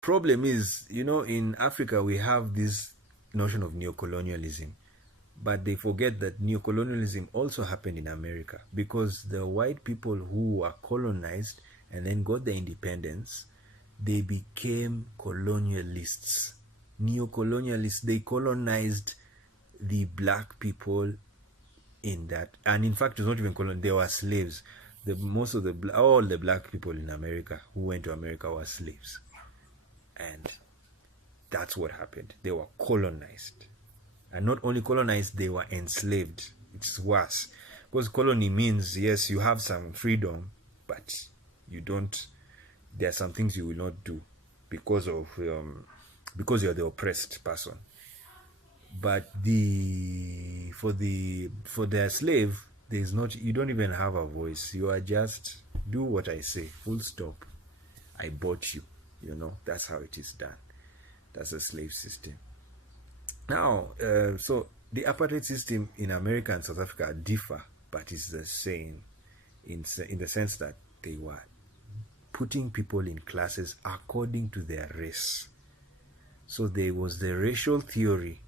Problem is, in Africa we have this notion of neocolonialism, but they forget that neocolonialism also happened in America because the white people who were colonized and then got their independence, they became colonialists, neocolonialists. They colonized the black people in that, and in fact, it's not even colon. They were slaves. Most of all the black people in America who went to America were slaves, and that's what happened. They were colonized, and not only colonized, they were enslaved. It's worse because colony means yes, you have some freedom, but you don't. There are some things you will not do because of because you're the oppressed person. But for the slave, there's not, you don't even have a voice. You are just do what I say, full stop. I bought you. That's how it is done. That's a slave system. Now, so the apartheid system in America and South Africa differ, but it's the same in the sense that they were putting people in classes according to their race. So there was the racial theory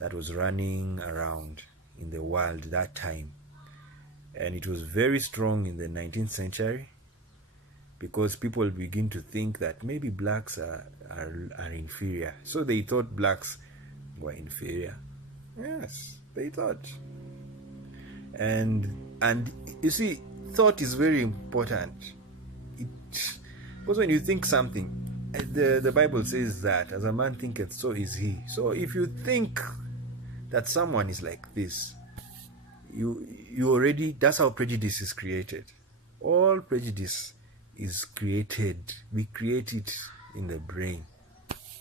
that was running around in the world that time. And it was very strong in the 19th century because people begin to think that maybe blacks are inferior. So they thought blacks were inferior. Yes, they thought. And you see, thought is very important. Because when you think something, the Bible says that as a man thinketh, so is he. So if you think that someone is like this, you already, that's how prejudice is created. All prejudice is created. We create it in the brain.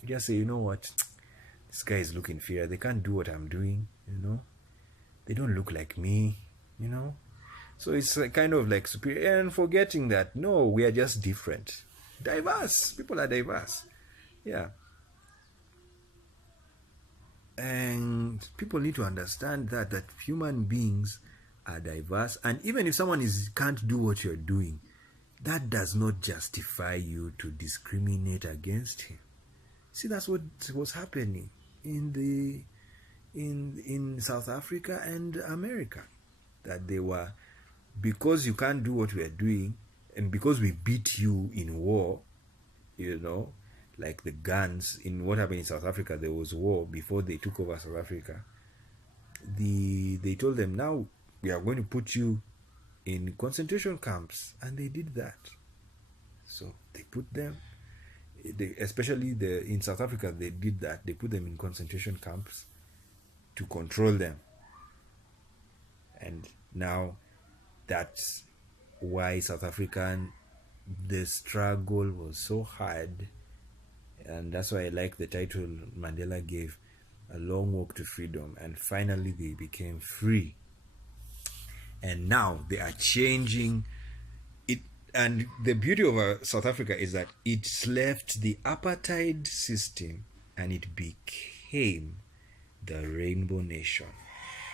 You just say, you know what, this guy is looking inferior. They can't do what I'm doing. They don't look like me. So it's kind of like superior, and forgetting that no, we are just different, diverse. People are diverse. Yeah. And people need to understand that human beings are diverse, and even if someone can't do what you're doing, that does not justify you to discriminate against him. See, that's what was happening in South Africa and America, that they were, because you can't do what we are doing, and because we beat you in war, like the guns in what happened in South Africa. There was war before they took over South Africa. They told them, now we are going to put you in concentration camps, and they did that. So they put them, especially in South Africa, they did that. They put them in concentration camps to control them. And now that's why the struggle was so hard. And that's why I like the title Mandela gave, A Long Walk to Freedom. And finally they became free. And now they are changing it. And the beauty of South Africa is that it's left the apartheid system and it became the Rainbow Nation.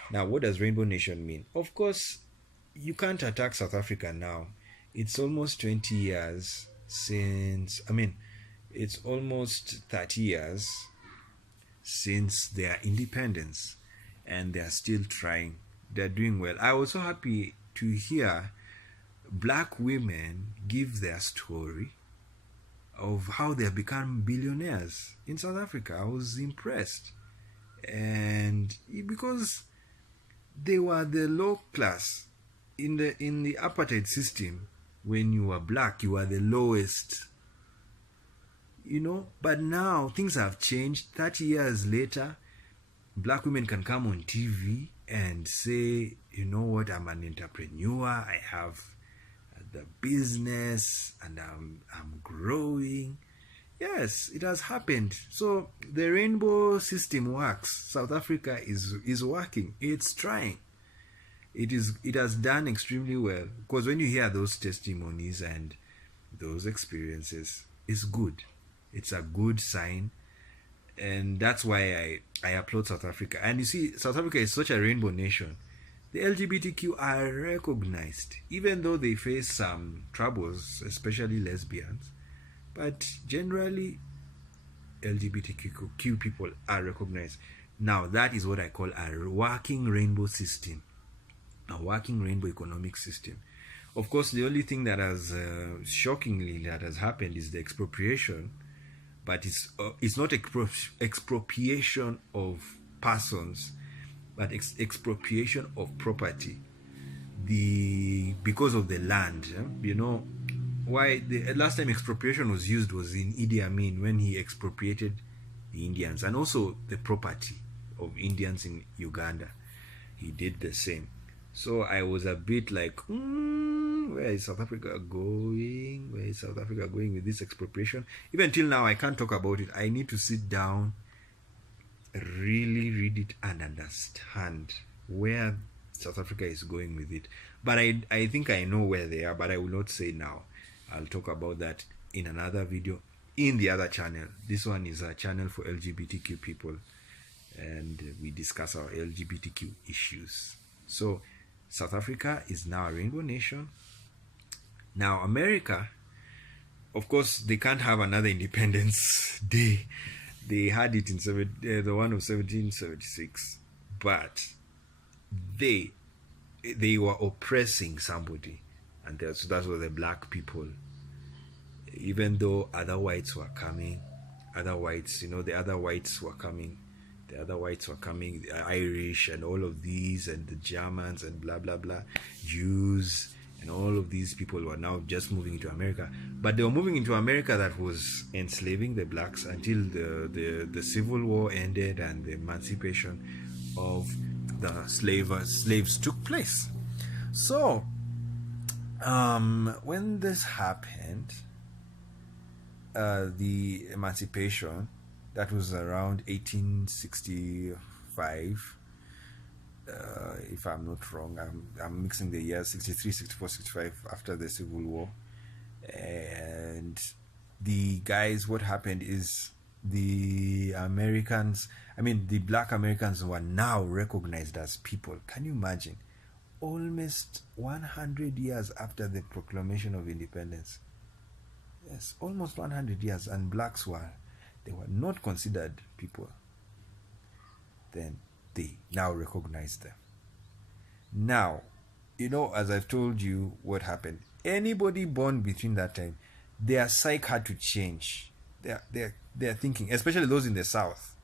Now, what does Rainbow Nation mean? Of course, you can't attack South Africa now. It's almost 20 years since, it's almost 30 years since their independence, and they're still trying. They're doing well. I was so happy to hear black women give their story of how they have become billionaires in South Africa. I was impressed. And because they were the low class in the apartheid system, when you were black, you were the lowest. But now things have changed. 30 years later, black women can come on TV and say, you know what, I'm an entrepreneur, I have the business, and I'm growing. Yes, it has happened. So the rainbow system works. South Africa is working. It's trying. It has done extremely well, because when you hear those testimonies and those experiences, it's good. It's a good sign, and that's why I applaud South Africa. And you see, South Africa is such a rainbow nation. The LGBTQ are recognized, even though they face some troubles, especially lesbians. But generally, LGBTQ people are recognized. Now that is what I call a working rainbow system, a working rainbow economic system. Of course, the only thing that has shockingly that has happened is the expropriation, but it's not expropriation of persons, but expropriation of property. Because of the land, you know, why the last time expropriation was used was in Idi Amin, when he expropriated the Indians and also the property of Indians in Uganda. He did the same. So I was a bit like, where is South Africa going? Where is South Africa going with this expropriation? Even till now, I can't talk about it. I need to sit down, really read it and understand where South Africa is going with it. But I think I know where they are, but I will not say now. I'll talk about that in another video in the other channel. This one is a channel for LGBTQ people, and we discuss our LGBTQ issues. So South Africa is now a rainbow nation. Now America, of course, they can't have another Independence Day. They had it in the one of 1776, but they were oppressing somebody, and so that was the black people. Even though other whites were coming, other whites, you know, the other whites were coming, the Irish and all of these, and the Germans and blah blah blah, Jews, and all of these people were now just moving into America. But they were moving into America that was enslaving the blacks until the Civil War ended and the emancipation of the slaves took place. So when this happened, the emancipation, that was around 1865, if I'm not wrong. I'm mixing the years, 63, 64, 65, after the Civil War. And the guys, what happened is the black Americans were now recognized as people. Can you imagine? Almost 100 years after the proclamation of independence. Yes, almost 100 years, and blacks were not considered people. Then they now recognize them. Now, you know, as I've told you what happened, anybody born between that time, their psyche had to change. Their thinking, especially those in the South,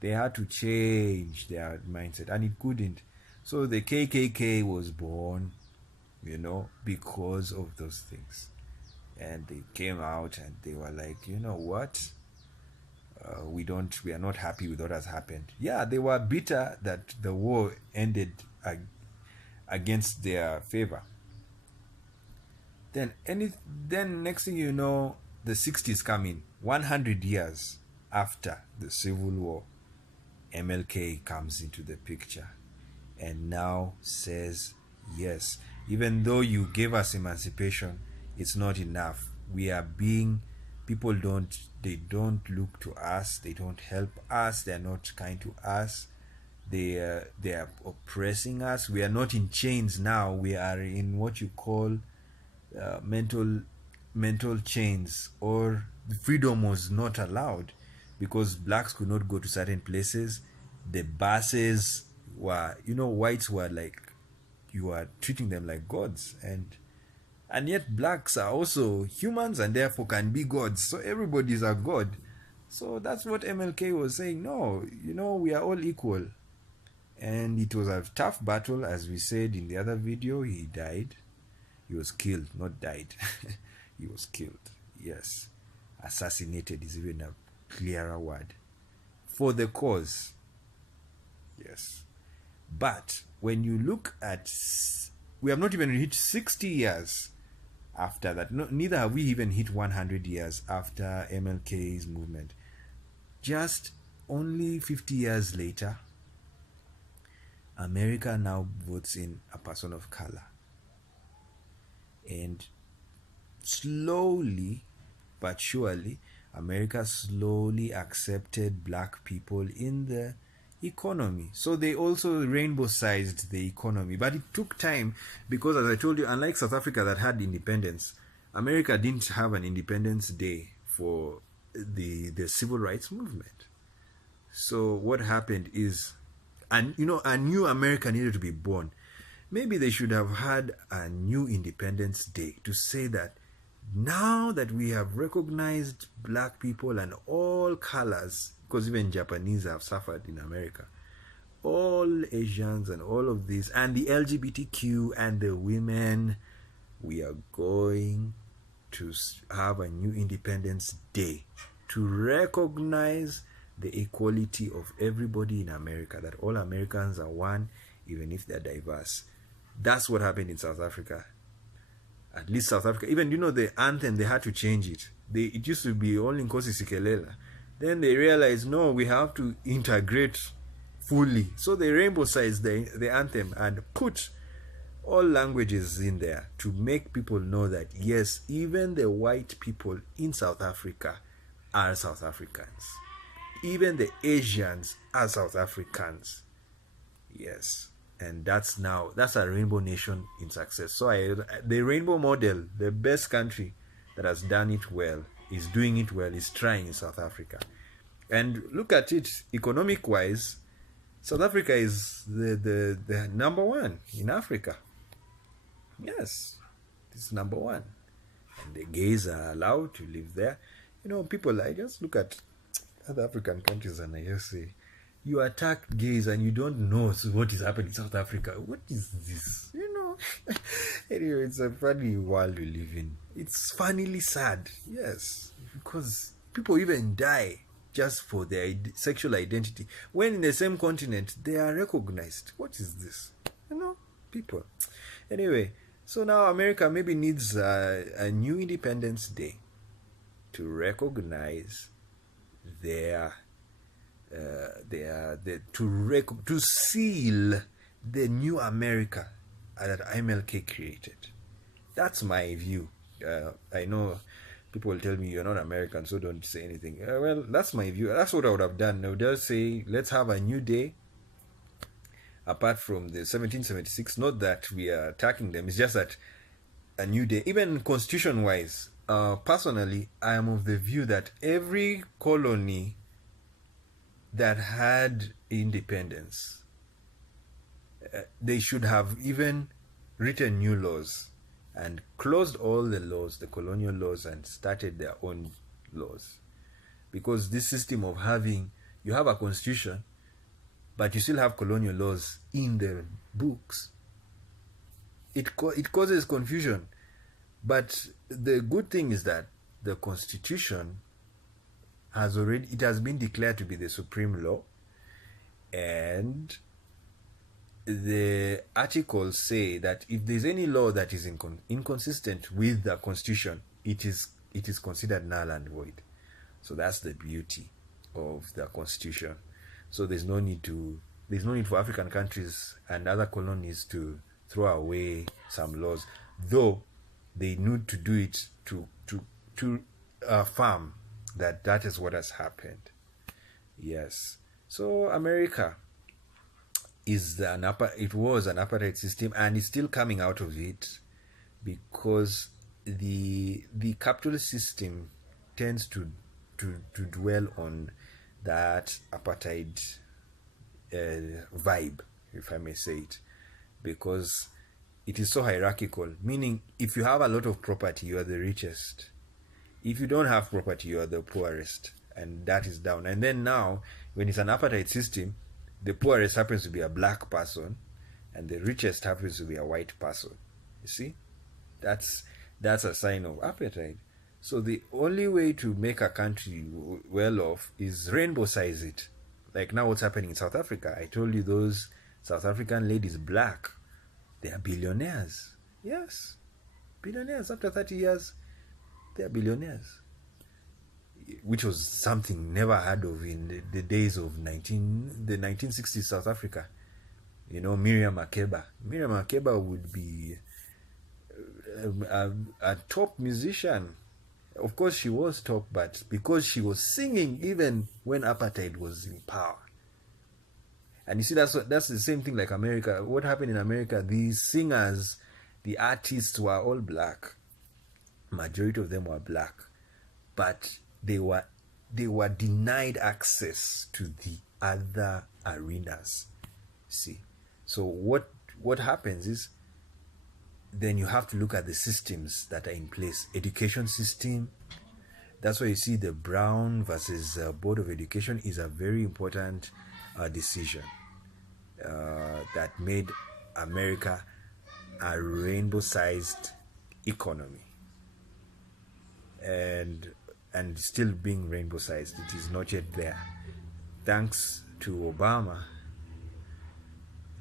they had to change their mindset, and it couldn't. So the KKK was born, you know, because of those things. And they came out and they were like, you know what? We are not happy with what has happened. Yeah, they were bitter that the war ended against their favor. Then next thing you know, the 60s come in. 100 years after the Civil War, MLK comes into the picture and now says, yes, even though you gave us emancipation, it's not enough. People don't look to us, they don't help us, they're not kind to us, they are oppressing us. We are not in chains now, we are in what you call mental chains, or freedom was not allowed because blacks could not go to certain places. The buses were, you know, whites were like, you are treating them like gods, and yet blacks are also humans and therefore can be gods. So everybody's a god. So that's what MLK was saying. No, you know, we are all equal. And it was a tough battle, as we said in the other video. He died. He was killed, not died. He was killed. Yes. Assassinated is even a clearer word. For the cause. Yes. But when you look at, we have not even hit 60 years after that. No, neither have we even hit 100 years after MLK's movement. Just only 50 years later, America now votes in a person of color. And slowly but surely, America slowly accepted black people in the economy. So they also rainbow-sized the economy. But it took time because, as I told you, unlike South Africa that had independence, America didn't have an Independence Day for the civil rights movement. So what happened is, and a new America needed to be born. Maybe they should have had a new Independence Day to say that now that we have recognized black people and all colors, because even Japanese have suffered in America, all Asians and all of this, and the LGBTQ and the women, we are going to have a new Independence Day to recognize the equality of everybody in America, that all Americans are one, even if they're diverse. That's what happened in South Africa. At least South Africa. Even, the anthem, they had to change it. It used to be only Nkosi Sikelel. Then they realized, no, we have to integrate fully. So they rainbow-sized the anthem and put all languages in there to make people know that, yes, even the white people in South Africa are South Africans. Even the Asians are South Africans. Yes. And that's a rainbow nation in success. So the rainbow model, the best country that has done it well, is doing it well, is trying in South Africa. And look at it, economic wise, South Africa is the number one in Africa. Yes, it's number one. And the gays are allowed to live there. People, I just look at other African countries and I just say, you attack gays and you don't know what is happening in South Africa. What is this? Anyway, it's a funny world we live in. It's funnily sad, yes, because people even die just for their sexual identity, when in the same continent they are recognized. What is this? People. Anyway, so now America maybe needs a new Independence Day to recognize to seal the new America that MLK created. That's my view. I know people will tell me you're not American, so don't say anything. Well, that's my view. That's what I would have done. I would just say, let's have a new day apart from the 1776. Not that we are attacking them. It's just that a new day. Even constitution-wise, personally, I am of the view that every colony that had independence, they should have even written new laws and closed all the laws, the colonial laws, and started their own laws. Because this system of you have a constitution, but you still have colonial laws in the books, it causes confusion. But the good thing is that the constitution has been declared to be the supreme law, and the articles say that if there's any law that is inconsistent with the constitution, it is considered null and void. So that's the beauty of the constitution. So there's no need for African countries and other colonies to throw away some laws, though they need to do it to affirm that is what has happened. Yes. So America was an apartheid system, and it's still coming out of it, because the capitalist system tends to dwell on that apartheid vibe, if I may say it, because it is so hierarchical, meaning if you have a lot of property, you are the richest. If you don't have property, you are the poorest, and that is down. And then now, when it's an apartheid system, the poorest happens to be a black person, and the richest happens to be a white person. You see, that's a sign of apartheid. So the only way to make a country well off is rainbow size it. Like now, what's happening in South Africa? I told you those South African ladies, black, they are billionaires. Yes, billionaires. After 30 years, they are billionaires, which was something never heard of in the days of the 1960s South Africa. Miriam Makeba. Miriam Makeba would be a top musician. Of course, she was top, but because she was singing even when apartheid was in power. And you see, that's the same thing like America. What happened in America? These singers, the artists were all black. Majority of them were black, but they were they were denied access to the other arenas. See, so what happens is, then you have to look at the systems that are in place. Education system. That's why you see the Brown versus Board of Education is a very important decision that made America a rainbow-sized economy, and still being rainbow-sized. It is not yet there. Thanks to Obama,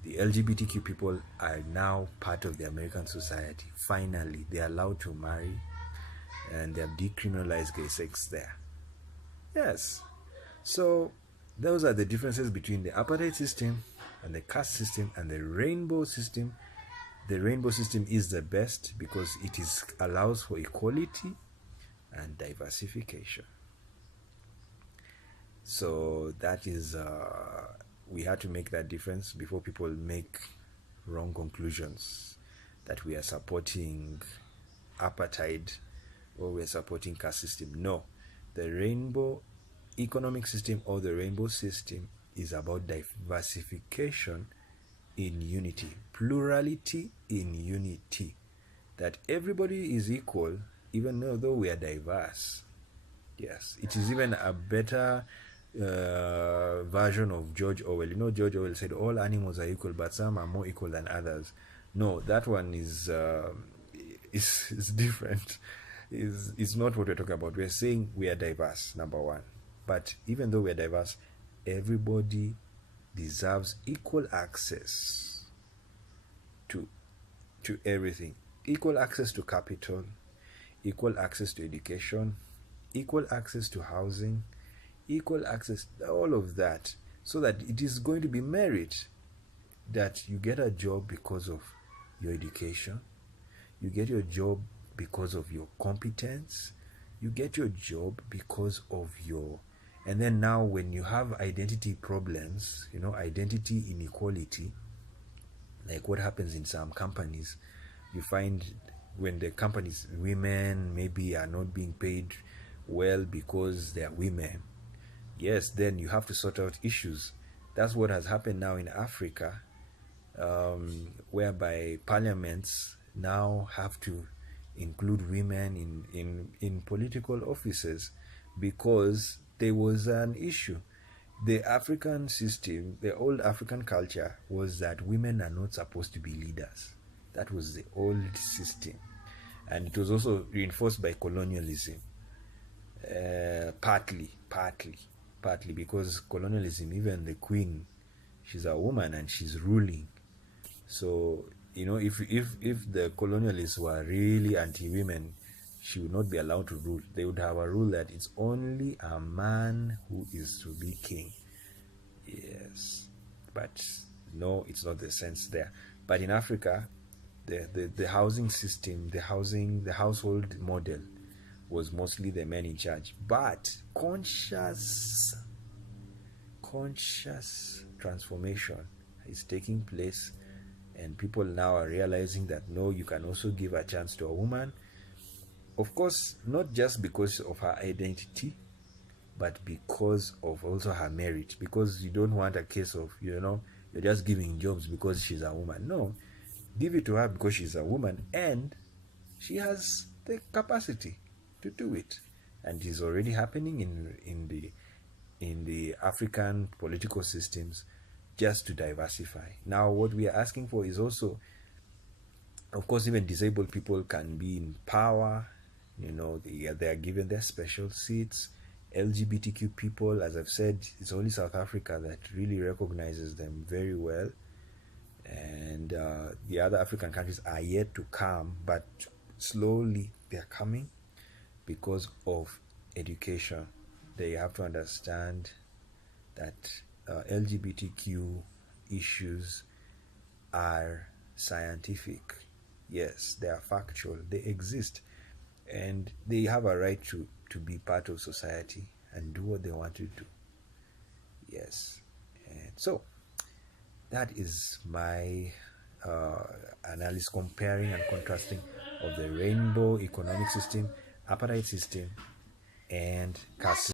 the LGBTQ people are now part of the American society. Finally, they are allowed to marry, and they have decriminalized gay sex there. Yes. So those are the differences between the apartheid system and the caste system and the rainbow system. The rainbow system is the best because it allows for equality and diversification. So that is, we had to make that difference before people make wrong conclusions that we are supporting apartheid or we are supporting caste system. No, the rainbow economic system or the rainbow system is about diversification in unity, plurality in unity, that everybody is equal even though we are diverse. Yes, it is even a better version of George Orwell. You know, George Orwell said all animals are equal, but some are more equal than others. No, that one is different. Is not what we're talking about. We're saying we are diverse, number one. But even though we're diverse, everybody deserves equal access to everything. Equal access to capital, equal access to education, equal access to housing, equal access, all of that, so that it is going to be merit that you get a job because of your education, you get your job because of your competence, you get your job because of your, and then now when you have identity problems, identity inequality, like what happens in some companies, you find when the companies, women maybe are not being paid well because they are women. Yes, then you have to sort out issues. That's what has happened now in Africa, whereby parliaments now have to include women in political offices because there was an issue. The African system, the old African culture was that women are not supposed to be leaders. That was the old system. And it was also reinforced by colonialism. Partly because colonialism, even the queen, she's a woman and she's ruling. So if the colonialists were really anti-women, she would not be allowed to rule. They would have a rule that it's only a man who is to be king. Yes, but no, it's not the sense there. But in Africa, the housing system, the household model was mostly the men in charge. But conscious transformation is taking place, and people now are realizing that no, you can also give a chance to a woman. Of course, not just because of her identity, but because of also her merit. Because you don't want a case of, you're just giving jobs because she's a woman. No, give it to her because she's a woman and she has the capacity to do it. And it is already happening in the African political systems, just to diversify. Now, what we are asking for is also, of course, even disabled people can be in power. They are given their special seats. LGBTQ people, as I've said, it's only South Africa that really recognizes them very well. And the other African countries are yet to come, but slowly they're coming because of education. They have to understand that LGBTQ issues are scientific. Yes, they are factual. They exist. And they have a right to be part of society and do what they want to do. Yes. And so, that is my analysis, comparing and contrasting of the rainbow economic system, apartheid system, and caste